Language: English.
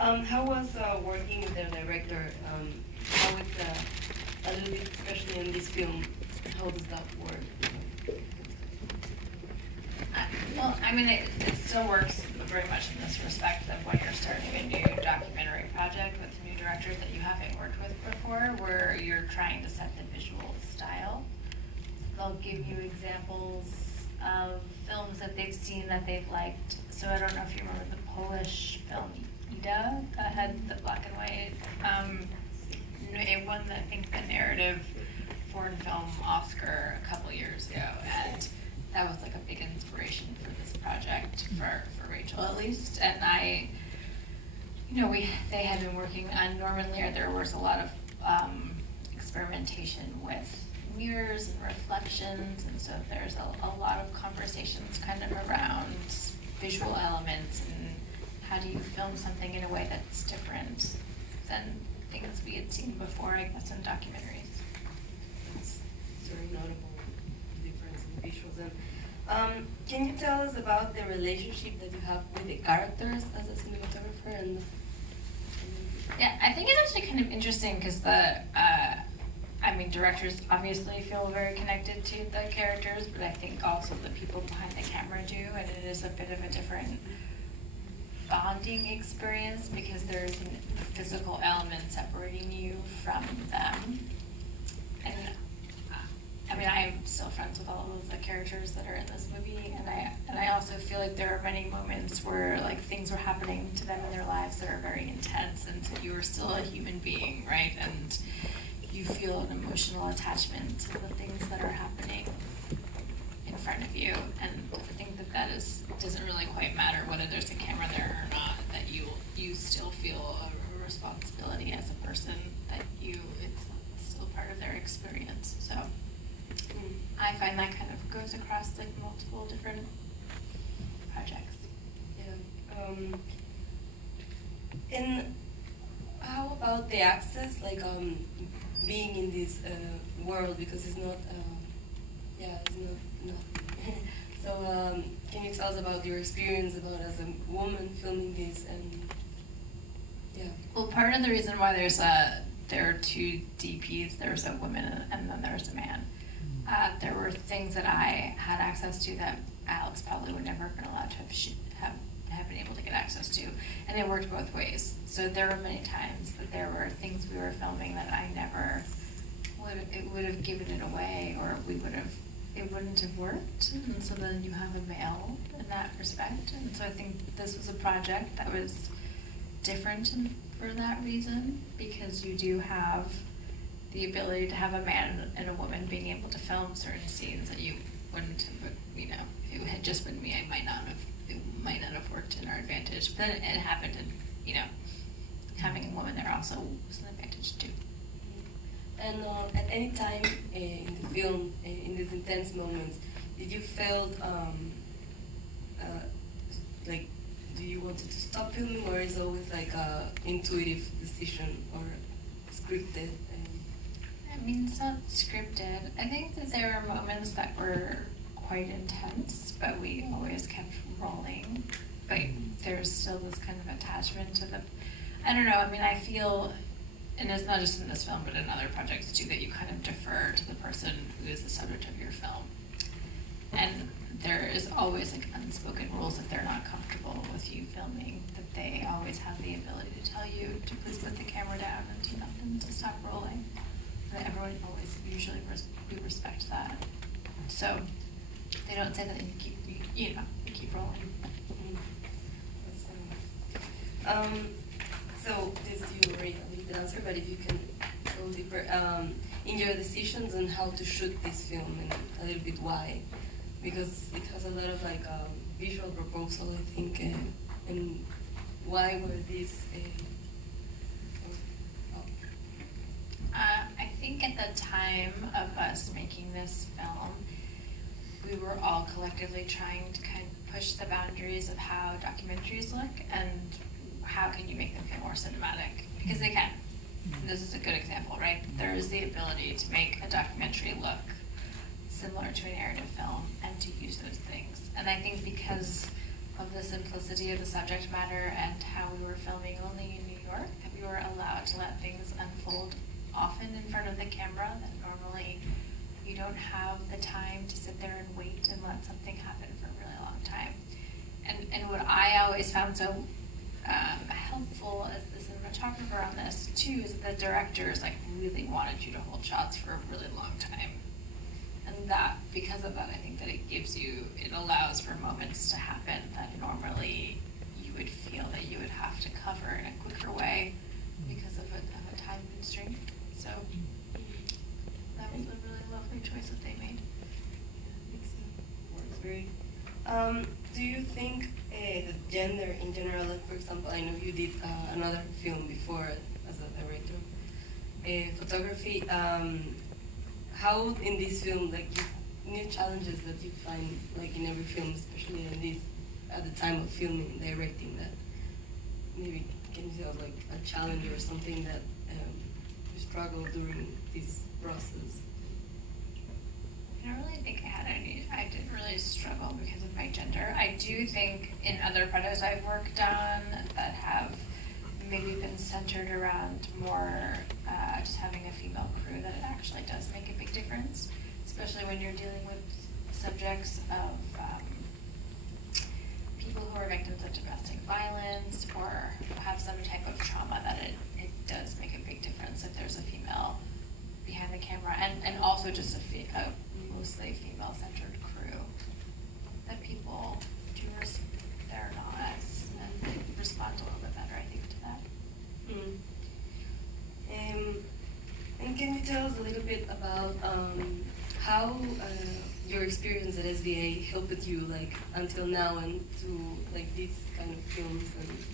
How was working with the director? How was a little bit, especially in this film, how does that work? Well, I mean, it still works very much in this respect of when you're starting a new documentary project with new directors that you haven't worked with before, where you're trying to set the visual style. They'll give you examples of films that they've seen that they've liked. So I don't know if you remember the Polish film Ida that had the black and white. It won, I think, the narrative foreign film Oscar a couple years ago, and that was like a big inspiration for this project for Rachel at least. And they had been working on Norman Lear. There was a lot of experimentation with mirrors and reflections, and so there's a lot of conversations kind of around visual elements and how do you film something in a way that's different than things we had seen before, I guess, in documentaries. It's very notable difference in visuals. And can you tell us about the relationship that you have with the characters as a cinematographer? And yeah, I think it's actually kind of interesting because directors obviously feel very connected to the characters, but I think also the people behind the camera do, and it is a bit of a different bonding experience because there's a physical element separating you from them. And I am still friends with all of the characters that are in this movie, and I also feel like there are many moments where like things were happening to them in their lives that are very intense, and so you are still a human being, right? And you feel an emotional attachment to the things that are happening in front of you, and I think that doesn't really quite matter whether there's a camera there or not. That you still feel a responsibility as a person. That it's still part of their experience. So I find that kind of goes across like multiple different projects. Yeah. And how about the access, like being in this world, because it's not, it's not. So can you tell us about your experience about as a woman filming this and Well, part of the reason why there are two DPs, there's a woman and then there's a man. There were things that I had access to that Alex probably would never have been allowed to have been able to get access to, and it worked both ways. So there were many times that there were things we were filming that I never would have given it away, or it wouldn't have worked. And so then you have a male in that respect, and so I think this was a project that was different for that reason, because you do have the ability to have a man and a woman being able to film certain scenes that you wouldn't have, if it had just been me, it might not have worked in our advantage. But then it happened, and having a woman there also was an advantage too. And at any time in the film, in these intense moments, did you feel like, do you want to stop filming, or is it always like a intuitive decision or scripted? It's not scripted. I think that there are moments that were quite intense, but we always kept rolling. But there's still this kind of attachment to I don't know, I feel, and it's not just in this film, but in other projects too, that you kind of defer to the person who is the subject of your film. And there is always like unspoken rules if they're not comfortable with you filming, that they always have the ability to tell you to please put the camera down and to stop rolling. That everyone always usually we respect that. So they don't say that you keep rolling. So this you already have the answer, but if you can go deeper in your decisions on how to shoot this film and a little bit why, because it has a lot of like visual proposal, I think, and why were these? I think at the time of us making this film, we were all collectively trying to kind of push the boundaries of how documentaries look and how can you make them feel more cinematic, because they can. This is a good example, right? There is the ability to make a documentary look similar to a narrative film and to use those things. And I think because of the simplicity of the subject matter and how we were filming only in New York, that we were allowed to let things unfold often in front of the camera, that normally you don't have the time to sit there and wait and let something happen for a really long time. And what I always found so helpful as the cinematographer on this too is that the directors like really wanted you to hold shots for a really long time. And that, because of that, I think that it allows for moments to happen that normally you would feel that you would have to cover in a quicker way because of a time constraint. So that was a really lovely choice that they made. Works great. Do you think the gender in general, like for example, I know you did another film before as a director, photography, how in this film, like new challenges that you find like in every film, especially in this, at the time of filming and directing, that maybe can you tell like a challenge or something that you struggled during this process? I don't really think I had any. I didn't really struggle because of my gender. I do think in other projects I've worked on that have maybe been centered around more just having a female crew, that it actually does make a big difference, especially when you're dealing with subjects of people who are victims of domestic violence or have some type of trauma, that it does make a big difference if there's a female behind the camera, and also just a mostly female-centered crew, that people do their nods and respond a little bit better, I think, to that. And can you tell us a little bit about how your experience at SVA helped you like until now and to like these kind of films and